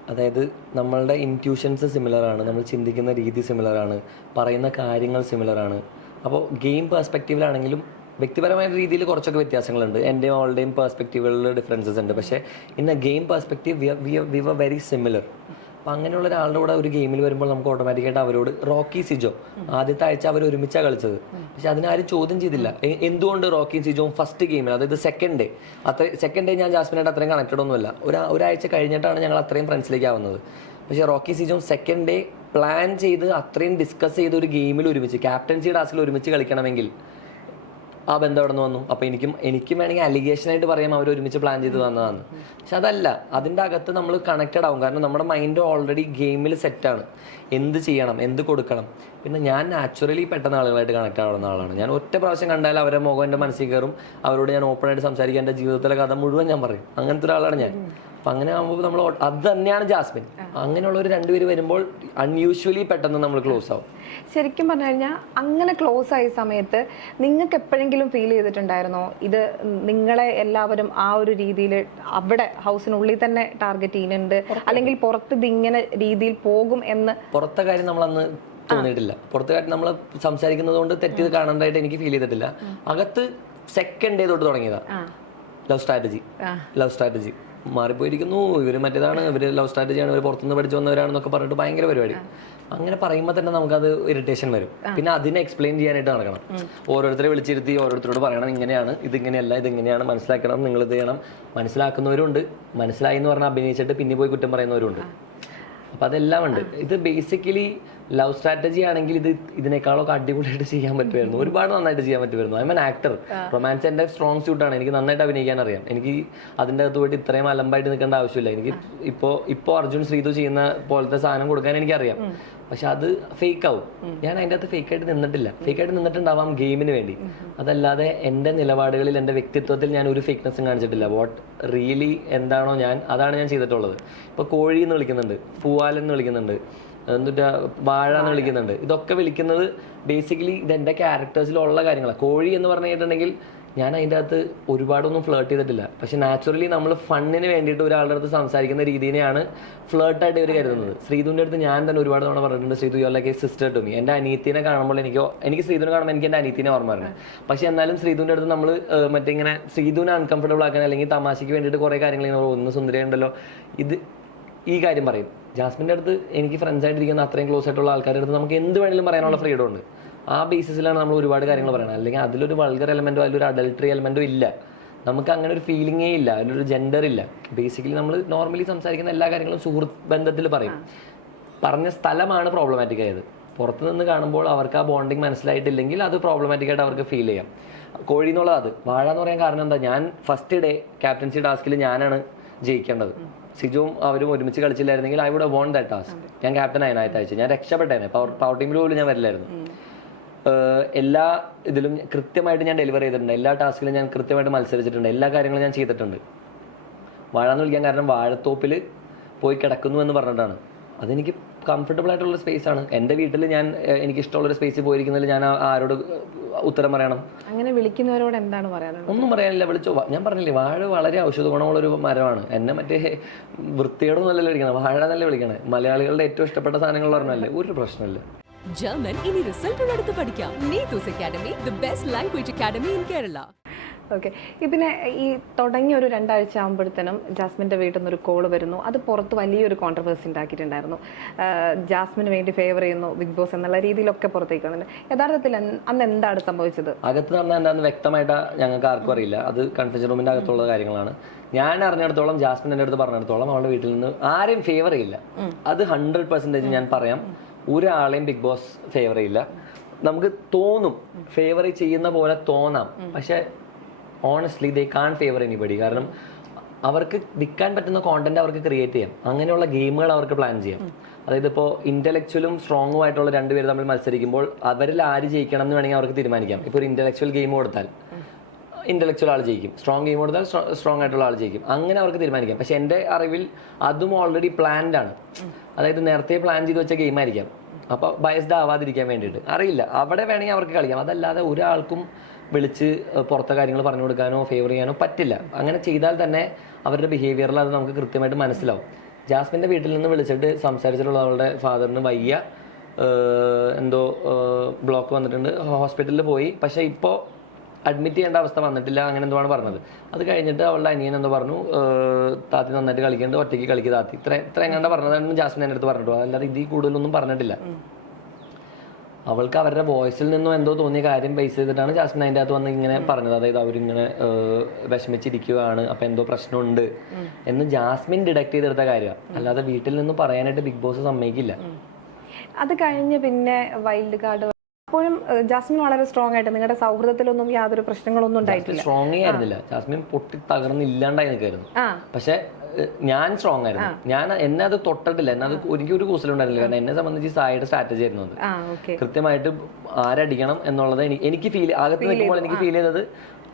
അതായത് നമ്മളുടെ ഇന്റ്യൂഷൻസ് സിമിലറാണ് നമ്മൾ ചിന്തിക്കുന്ന രീതി സിമിലറാണ് പറയുന്ന കാര്യങ്ങൾ സിമിലറാണ് അപ്പോൾ ഗെയിം പെർസ്പെക്റ്റീവിലാണെങ്കിലും വ്യക്തിപരമായ രീതിയിൽ കുറച്ചൊക്കെ വ്യത്യാസങ്ങളുണ്ട്. എന്റെയും അവളുടെയും പെർസ്പെക്റ്റീവുകളിൽ ഡിഫറൻസസ് ഉണ്ട്. പക്ഷേ in a game perspective we we were very similar അപ്പം അങ്ങനെയുള്ള ഒരാളുടെ കൂടെ ഒരു ഗെയിമിൽ വരുമ്പോൾ നമുക്ക് ഓട്ടോമാറ്റിക്കായിട്ട് അവരോട് റോക്കി സിജോ ആദ്യത്തെ ആഴ്ച അവർ ഒരുമിച്ചാണ് കളിച്ചത്. പക്ഷെ അതിനാരും ചോദ്യം ചെയ്തില്ല. എന്തുകൊണ്ട് റോക്കി സിജോ ഫസ്റ്റ് ഗെയിമിൽ അതായത് സെക്കൻഡ് ഡേ അത്ര സെക്കൻഡ് ഡേ ഞാൻ ജാസ്മിനായിട്ട് അത്രയും കണക്റ്റഡ് ഒന്നുമില്ല. ഒരു ഒരാഴ്ച കഴിഞ്ഞിട്ടാണ് ഞങ്ങൾ അത്രയും ഫ്രണ്ട്സിലേക്ക് ആവുന്നത്. പക്ഷേ റോക്കി സിജോം സെക്കൻഡ് ഡേ പ്ലാൻ ചെയ്ത് അത്രയും ഡിസ്കസ് ചെയ്ത് ഒരു ഗെയിമിൽ ഒരുമിച്ച് ക്യാപ്റ്റൻസി ടാസ്കിൽ ഒരുമിച്ച് കളിക്കണമെങ്കിൽ ആ ബന്ധം അവിടെ നിന്ന് വന്നു? അപ്പൊ എനിക്കും എനിക്കും വേണമെങ്കിൽ അലിഗേഷൻ ആയിട്ട് പറയാം അവർ ഒരുമിച്ച് പ്ലാൻ ചെയ്ത് വന്നതാണ് പക്ഷെ അതല്ല അതിന്റെ അകത്ത് നമ്മൾ കണക്റ്റഡ് ആവും. കാരണം നമ്മുടെ മൈൻഡ് ഓൾറെഡി ഗെയിമിൽ സെറ്റ് ആണ്. എന്ത് ചെയ്യണം എന്ത് കൊടുക്കണം. പിന്നെ ഞാൻ നാച്ചുറലി പെട്ടെന്ന് ആളുകളായിട്ട് കണക്ട് ആവുന്ന ആളാണ്. ഞാൻ ഒറ്റ പ്രാവശ്യം കണ്ടാൽ അവരെ മുഖം എന്റെ മനസ്സിൽ കയറും. അവരോട് ഞാൻ ഓപ്പൺ ആയിട്ട് സംസാരിക്കാൻ എന്റെ ജീവിതത്തിലെ കഥ മുഴുവൻ ഞാൻ പറയും. അങ്ങനത്തെ ഒരാളാണ് ഞാൻ. അപ്പൊ അങ്ങനെ ആകുമ്പോൾ നമ്മൾ അത് തന്നെയാണ് ജാസ്മിൻ. അങ്ങനെയുള്ള ഒരു രണ്ടുപേര് വരുമ്പോൾ അൺയൂഷ്വലി പെട്ടെന്ന് നമ്മൾ ക്ലോസ് ആവും. ശരിക്കും പറഞ്ഞു കഴിഞ്ഞാൽ അങ്ങനെ ക്ലോസ് ആയ സമയത്ത് നിങ്ങൾക്ക് എപ്പോഴെങ്കിലും ഫീൽ ചെയ്തിട്ടുണ്ടായിരുന്നോ? ഇത് നിങ്ങളെ എല്ലാവരും ആ ഒരു രീതിയിൽ അവിടെ ഹൗസിനുള്ളിൽ തന്നെ ടാർഗറ്റ് ചെയ്യുന്നുണ്ട്? അല്ലെങ്കിൽ പുറത്ത് ഇങ്ങനെ രീതിയിൽ പോകും എന്ന്? പുറത്തെ കാര്യം നമ്മൾ അന്ന് തോന്നിയിട്ടില്ല പുറത്തെ കാര്യം നമ്മൾ സംസാരിക്കുന്നത് കൊണ്ട് തെറ്റ് കാണേണ്ടതായിട്ട് എനിക്ക് ഫീൽ ചെയ്തിട്ടില്ല. അകത്ത് സെക്കൻഡ് ഡേ തൊട്ട് തുടങ്ങിയതാ. ലവ് സ്ട്രാറ്റജി ലവ് സ്ട്രാറ്റജി മാറിപ്പോയിരിക്കുന്നു. ഇവർ മറ്റേതാണ് ഇവർ ലവ് സ്ട്രാറ്റജിയാണ് ഇവർ പുറത്തുനിന്ന് പഠിച്ചു വന്നവരാണെന്നൊക്കെ പറഞ്ഞിട്ട് ഭയങ്കര പരിപാടി. അങ്ങനെ പറയുമ്പോൾ തന്നെ നമുക്കത് ഇറിറ്റേഷൻ വരും. പിന്നെ അതിനെ എക്സ്പ്ലെയിൻ ചെയ്യാനായിട്ട് നടക്കണം. ഓരോരുത്തരെ വിളിച്ചിരുത്തി ഓരോരുത്തരോട് പറയണം ഇങ്ങനെയാണ് ഇതിങ്ങനെയല്ല ഇതിങ്ങനെയാണ് മനസ്സിലാക്കണം നിങ്ങൾ ഇത് ചെയ്യണം. മനസ്സിലാക്കുന്നവരുണ്ട്. മനസ്സിലായി എന്ന് പറഞ്ഞാൽ അഭിനയിച്ചിട്ട് പിന്നെ പോയി കുറ്റം പറയുന്നവരുണ്ട്. അപ്പൊ അതെല്ലാം ഉണ്ട്. ഇത് ബേസിക്കലി ലവ് സ്ട്രാറ്റജി ആണെങ്കിൽ ഇത് ഇതിനേക്കാളൊക്കെ അടിപൊളിയായിട്ട് ചെയ്യാൻ പറ്റുമായിരുന്നു. ഒരുപാട് നന്നായിട്ട് ചെയ്യാൻ പറ്റുമായിരുന്നു. ഐ എം ആക്ടർ റൊമാൻസ് എന്റെ സ്ട്രോങ് സ്യൂട്ടാണ് എനിക്ക് നന്നായിട്ട് അഭിനയിക്കാൻ അറിയാം. എനിക്ക് അതിന്റെ അകത്ത് പോയിട്ട് ഇത്രയും അലമ്പായിട്ട് നിൽക്കേണ്ട ആവശ്യമില്ല. എനിക്ക് ഇപ്പോ ഇപ്പോ അർജുൻ ശ്രീതു ചെയ്യുന്ന പോലത്തെ സാധനം കൊടുക്കാൻ എനിക്കറിയാം. പക്ഷെ അത് ഫേക്ക് ആവും ഞാൻ അതിന്റെ അകത്ത് ഫേക്ക് ആയിട്ട് നിന്നിട്ടില്ല. ഫേക്ക് ആയിട്ട് നിന്നിട്ടുണ്ടാവാം ഗെയിമിന് വേണ്ടി. അതല്ലാതെ എന്റെ നിലപാടുകളിൽ എന്റെ വ്യക്തിത്വത്തിൽ ഞാൻ ഒരു ഫേക്ക്നെസ്സും കാണിച്ചിട്ടില്ല. വാട്ട് റിയലി എന്താണോ ഞാൻ അതാണ് ഞാൻ ചെയ്തിട്ടുള്ളത്. ഇപ്പൊ കോഴി എന്ന് വിളിക്കുന്നുണ്ട് പൂവാലൻ എന്ന് വിളിക്കുന്നുണ്ട് എന്നിട്ട് വാഴ എന്ന് വിളിക്കുന്നുണ്ട്. ഇതൊക്കെ വിളിക്കുന്നത് ബേസിക്കലി ഇത് എന്റെ ക്യാരക്ടേഴ്സിലുള്ള കാര്യങ്ങളാണ് കോഴി എന്ന് പറഞ്ഞു കഴിഞ്ഞിട്ടുണ്ടെങ്കിൽ ഞാൻ അതിന്റെ അകത്ത് ഒരുപാടൊന്നും ഫ്ലേർട്ട് ചെയ്തിട്ടില്ല. പക്ഷെ നാച്ചുറലി നമ്മൾ ഫണ്ണിന് വേണ്ടിയിട്ട് ഒരാളുടെ അടുത്ത് സംസാരിക്കുന്ന രീതിനെയാണ് ഫ്ലേർട്ടായിട്ട് ഇവർ കരുതുന്നത്. ശ്രീധുവിന്റെ അടുത്ത് ഞാൻ തന്നെ ഒരുപാട് തവണ പറഞ്ഞിട്ടുണ്ട് ശ്രീധു യോ ലൈക്ക് സിസ്റ്റർ ടു മീ എന്റെ അനീത്തിനെ കാണുമ്പോൾ എനിക്ക് എനിക്ക് ശ്രീധുവിനെ കാണുമ്പോൾ എനിക്ക് എന്റെ അനീത്തിനെ ഓർമ്മ വരണം. പക്ഷെ എന്നാലും ശ്രീധുവിന്റെ അടുത്ത് നമ്മൾ മറ്റേ ഇങ്ങനെ ശ്രീധുവിനെ അൺകംഫർട്ടബിൾ ആക്കാൻ അല്ലെങ്കിൽ തമാശയ്ക്ക് വേണ്ടിയിട്ട് കുറേ കാര്യങ്ങൾ ഇങ്ങനെ ഒന്ന് സുന്ദരിയുണ്ടല്ലോ ഇത് ഈ കാര്യം പറയും. ജാസ്മിന്റെ അടുത്ത് എനിക്ക് ഫ്രണ്ട്സ് ആയിട്ടിരിക്കുന്ന അത്രയും ക്ലോസ് ആയിട്ടുള്ള ആൾക്കാരുടെ അടുത്ത് നമുക്ക് എന്ത് വേണമെങ്കിലും പറയാനുള്ള ഫ്രീഡം ഉണ്ട്. ആ ബേസിസിലാണ് നമ്മൾ ഒരുപാട് കാര്യങ്ങൾ പറയുന്നത് അല്ലെങ്കിൽ അതിലൊരു വൾഗർ എലമെന്റോ അതിലൊരു അഡൽട്ടറി എലമെന്റോ ഇല്ല. നമുക്ക് അങ്ങനെ ഒരു ഫീലിംഗേ ഇല്ല. അതിലൊരു ജെൻഡർ ഇല്ല. ബേസിക്കലി നമ്മൾ നോർമലി സംസാരിക്കുന്ന എല്ലാ കാര്യങ്ങളും സുഹൃത്ത് ബന്ധത്തിൽ പറയും. പറഞ്ഞ സ്ഥലമാണ് പ്രോബ്ലമാറ്റിക് ആയത്. പുറത്തു നിന്ന് കാണുമ്പോൾ അവർക്ക് ആ ബോണ്ടിങ് മനസ്സിലായിട്ടില്ലെങ്കിൽ അത് പ്രോബ്ലമാറ്റിക് ആയിട്ട് അവർക്ക് ഫീൽ ചെയ്യാം. കോഴി എന്നുള്ളത് അത്. വാഴ എന്ന് പറയാൻ കാരണം എന്താ? ഞാൻ ഫസ്റ്റ് ഡേ ക്യാപ്റ്റൻസി ടാസ്കിൽ ഞാനാണ് ജയിക്കേണ്ടത്. സിജുവും അവരും ഒരുമിച്ച് കളിച്ചില്ലായിരുന്നെങ്കിൽ I would won that task ഞാൻ ക്യാപ്റ്റൻ ആയിരുന്നു ആഴ്ച. ഞാൻ രക്ഷപ്പെട്ടേനെ. പവർ പവർ ടീമിൽ പോലും ഞാൻ വരില്ലായിരുന്നു. എല്ലാ ഇതിലും കൃത്യമായിട്ട് ഞാൻ ഡെലിവർ ചെയ്തിട്ടുണ്ട്. എല്ലാ ടാസ്കിലും ഞാൻ കൃത്യമായിട്ട് മത്സരിച്ചിട്ടുണ്ട്. എല്ലാ കാര്യങ്ങളും ഞാൻ ചെയ്തിട്ടുണ്ട്. വാഴ എന്ന് വിളിക്കാൻ കാരണം വാഴത്തോപ്പിൽ പോയി കിടക്കുന്നു എന്ന് പറഞ്ഞിട്ടാണ്. അതെനിക്ക് കംഫർട്ടബിൾ ആയിട്ടുള്ള സ്പേസ് ആണ്. എന്റെ വീട്ടിൽ ഞാൻ എനിക്ക് ഇഷ്ടമുള്ള ഒരു സ്പേസിൽ പോയിരിക്കുന്നതിൽ ഞാൻ ആരോട് ഉത്തരം പറയണം? അങ്ങനെ വിളിക്കുന്നവരോട് എന്താണ് പറയാനുള്ളത്? ഒന്നും പറയാനില്ല. വിളിച്ചോ. ഞാൻ പറഞ്ഞില്ലേ വാഴ വളരെ ഔഷധ ഗുണമുള്ള ഒരു മരമാണ്. എന്നെ മറ്റേ വൃത്തിയോടൊന്നും അല്ലല്ലോ വിളിക്കണം? വാഴ നല്ല വിളിക്കണേ? മലയാളികളുടെ ഏറ്റവും ഇഷ്ടപ്പെട്ട സാധനങ്ങൾ പറഞ്ഞല്ലേ? ഒരു പ്രശ്നമില്ല. ജർമ്മൻ ഇനി റിസൾട്ടുകൾ എടുത്ത് പഠിക്കാം. Neethus academy the best language academy in Kerala okay പിന്നെ ഈ തുടങ്ങിയ ഒരു രണ്ടാഴ്ച ആകുമ്പോഴത്തേനും ജാസ്മിന്റെ വീട്ടിൽ നിന്ന് ഒരു കോൾ വരുന്നു. അത് പുറത്ത് വലിയൊരു കോൺട്രവേഴ്സി ഉണ്ടാക്കിയിട്ടുണ്ടായിരുന്നു. ജാസ്മിന് വേണ്ടി ഫേവർ ചെയ്യുന്നു ബിഗ് ബോസ് എന്നുള്ള രീതിയിലൊക്കെ പുറത്തേക്ക് വന്നിട്ടുണ്ട്. യഥാർത്ഥത്തിൽ അന്ന് എന്താണ് സംഭവിച്ചത്? അകത്ത് നടന്ന എന്താണെന്ന് വ്യക്തമായിട്ട് ഞങ്ങൾക്ക് ആർക്കും അറിയില്ല. അത് കൺഫ്യൂഷൻ റൂമിന്റെ അകത്തുള്ള കാര്യങ്ങളാണ്. ഞാൻ അറിഞ്ഞിടത്തോളം ജാസ്മിൻ എന്റെ അടുത്ത് പറഞ്ഞിടത്തോളം അവളുടെ വീട്ടിൽ നിന്ന് ആരെയും ഫേവർ ചെയ്യില്ല. അത് ഹൺഡ്രഡ് പെർസെന്റേജ് ഞാൻ പറയാം. ഒരാളെയും ബിഗ് ബോസ് ഫേവർ ചെയ്യില്ല. നമുക്ക് തോന്നും ഫേവർ ചെയ്യുന്ന പോലെ തോന്നാം. പക്ഷെ honestly they can't favour anybody കാരണം അവർക്ക് വിൽക്കാൻ പറ്റുന്ന കോണ്ടന്റ് അവർക്ക് ക്രിയേറ്റ് ചെയ്യാം. അങ്ങനെയുള്ള ഗെയിമുകൾ അവർക്ക് പ്ലാൻ ചെയ്യാം. അതായത് ഇപ്പോൾ ഇന്റലക്ച്വലും സ്ട്രോങ്ങും ആയിട്ടുള്ള രണ്ടുപേർ തമ്മിൽ മത്സരിക്കുമ്പോൾ അവരിൽ ആര് ജയിക്കണം എന്ന് വേണമെങ്കിൽ അവർക്ക് തീരുമാനിക്കാം. ഇപ്പോൾ ഒരു ഇന്റലക്ച്വൽ ഗെയിം കൊടുത്താൽ. ഇന്റലക്ച്വൽ ആൾ ജയിക്കും. സ്ട്രോങ് ഗെയിം കൊടുത്താൽ സ്ട്രോങ് ആയിട്ടുള്ള ആൾ ജയിക്കും. അങ്ങനെ അവർക്ക് തീരുമാനിക്കാം. പക്ഷെ എന്റെ അറിവിൽ അതും ഓൾറെഡി പ്ലാൻഡ് ആണ്. അതായത് നേരത്തെ പ്ലാൻ ചെയ്ത് വെച്ച ഗെയിം ആയിരിക്കാം. അപ്പോൾ ബയസ്ഡ് ആവാതിരിക്കാൻ വേണ്ടിയിട്ട്. അറിയില്ല. അവിടെ വേണമെങ്കിൽ അവർക്ക് കളിക്കാം. അതല്ലാതെ ഒരാൾക്കും വിളിച്ച് പുറത്തെ കാര്യങ്ങൾ പറഞ്ഞു കൊടുക്കാനോ ഫേവർ ചെയ്യാനോ പറ്റില്ല. അങ്ങനെ ചെയ്താൽ തന്നെ അവരുടെ ബിഹേവിയറിൽ അത് നമുക്ക് കൃത്യമായിട്ട് മനസ്സിലാവും. ജാസ്മിന്റെ വീട്ടിൽ നിന്ന് വിളിച്ചിട്ട് സംസാരിച്ചിട്ടുള്ള അവളുടെ ഫാദറിന് വയ്യ എന്തോ ബ്ലോക്ക് വന്നിട്ടുണ്ട്. ഹോസ്പിറ്റലിൽ പോയി. പക്ഷേ ഇപ്പോൾ അഡ്മിറ്റ് ചെയ്യേണ്ട അവസ്ഥ വന്നിട്ടില്ല അങ്ങനെ എന്തുവാണ് പറഞ്ഞത്. അത് കഴിഞ്ഞിട്ട് അവളുടെ അനിയൻ എന്തോ പറഞ്ഞു "ഏഹ്, താത്തി നന്നായിട്ട് കളിക്കുന്നുണ്ട് ഒറ്റയ്ക്ക് കളിക്കുക താത്തി. ഇത്ര ഇത്ര എങ്ങാണ്ട് പറഞ്ഞതാണ് ജാസ്മിൻ എന്റെ അടുത്ത് പറഞ്ഞിട്ടു. അല്ലാതെ ഇതിൽ കൂടുതലൊന്നും പറഞ്ഞിട്ടില്ല. അവൾക്ക് അവരുടെ വോയിസിൽ നിന്നും എന്തോ തോന്നിയ കാര്യം ബേസ് ചെയ്തിട്ടാണ് ജാസ്മിൻ അതിന്റെ അകത്ത് വന്ന് ഇങ്ങനെ പറഞ്ഞത്. അതായത് അവരിങ്ങനെ വിഷമിച്ചിരിക്കുകയാണ് അപ്പം എന്തോ പ്രശ്നമുണ്ട് എന്ന് ജാസ്മിൻ ഡിഡക്ട് ചെയ്തെടുത്ത കാര്യമാണ് അല്ലാതെ വീട്ടിൽ നിന്ന് പറയാനായിട്ട് ബിഗ് ബോസ് സമ്മതിക്കില്ല. അത് കഴിഞ്ഞ് പിന്നെ വൈൽഡ് കാർഡ് അപ്പോഴും ജാസ്മിൻ വളരെ സ്ട്രോങ് ആയിട്ട് നിങ്ങളുടെ സൗഹൃദത്തിലൊന്നും യാതൊരു പ്രശ്നങ്ങളൊന്നും ഉണ്ടായിട്ടില്ല. സ്ട്രോങ് ആയിരുന്നില്ല. ജാസ്മിൻ പൊട്ടി തകർന്ന് ഇല്ലാണ്ടായി നിൽക്കായിരുന്നു പക്ഷെ ഞാൻ സ്ട്രോങ് ആയിരുന്നു. ഞാൻ എന്നെ അത് തൊട്ടിട്ടില്ല. എന്നെ അത് എനിക്ക് ഒരു കൂസലുണ്ടായിരുന്നില്ല. കാരണം എന്നെ സംബന്ധിച്ച് സായിയുടെ സ്ട്രാറ്റജി ആയിരുന്നു അത്. കൃത്യമായിട്ട് ആരടിക്കണം എന്നുള്ളത് എനിക്ക് ഫീൽ അകത്ത് നിൽക്കുമ്പോൾ എനിക്ക് ഫീൽ ചെയ്തത്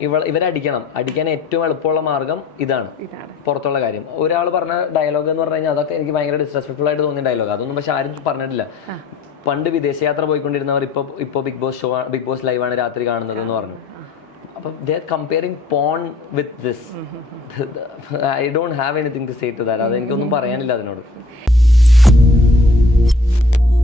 ഇവ അടിക്കണം. അടിക്കാൻ ഏറ്റവും എളുപ്പമുള്ള മാർഗം ഇതാണ്. ഇതാണ്. പുറത്തുള്ള കാര്യം. ഒരാൾ പറഞ്ഞ ഡയലോഗ് എന്ന് പറഞ്ഞു കഴിഞ്ഞാൽ അതൊക്കെ എനിക്ക് ഭയങ്കര ഡിസ്റെസ്പെക്ട്ഫുൾ ആയിട്ട് തോന്നിയ ഡയലോഗ് അതൊന്നും പക്ഷെ ആരും പറഞ്ഞിട്ടില്ല. പണ്ട് വിദേശയാത്ര പോയിക്കൊണ്ടിരുന്നവർ ഇപ്പോൾ ഇപ്പോൾ Bigg Boss show Bigg Boss ലൈവാണ് രാത്രി കാണുന്നത് എന്ന് പറഞ്ഞു. അപ്പം they comparing porn with this I don't have anything to say to that അത് എനിക്കൊന്നും പറയാനില്ല അതിനോട്.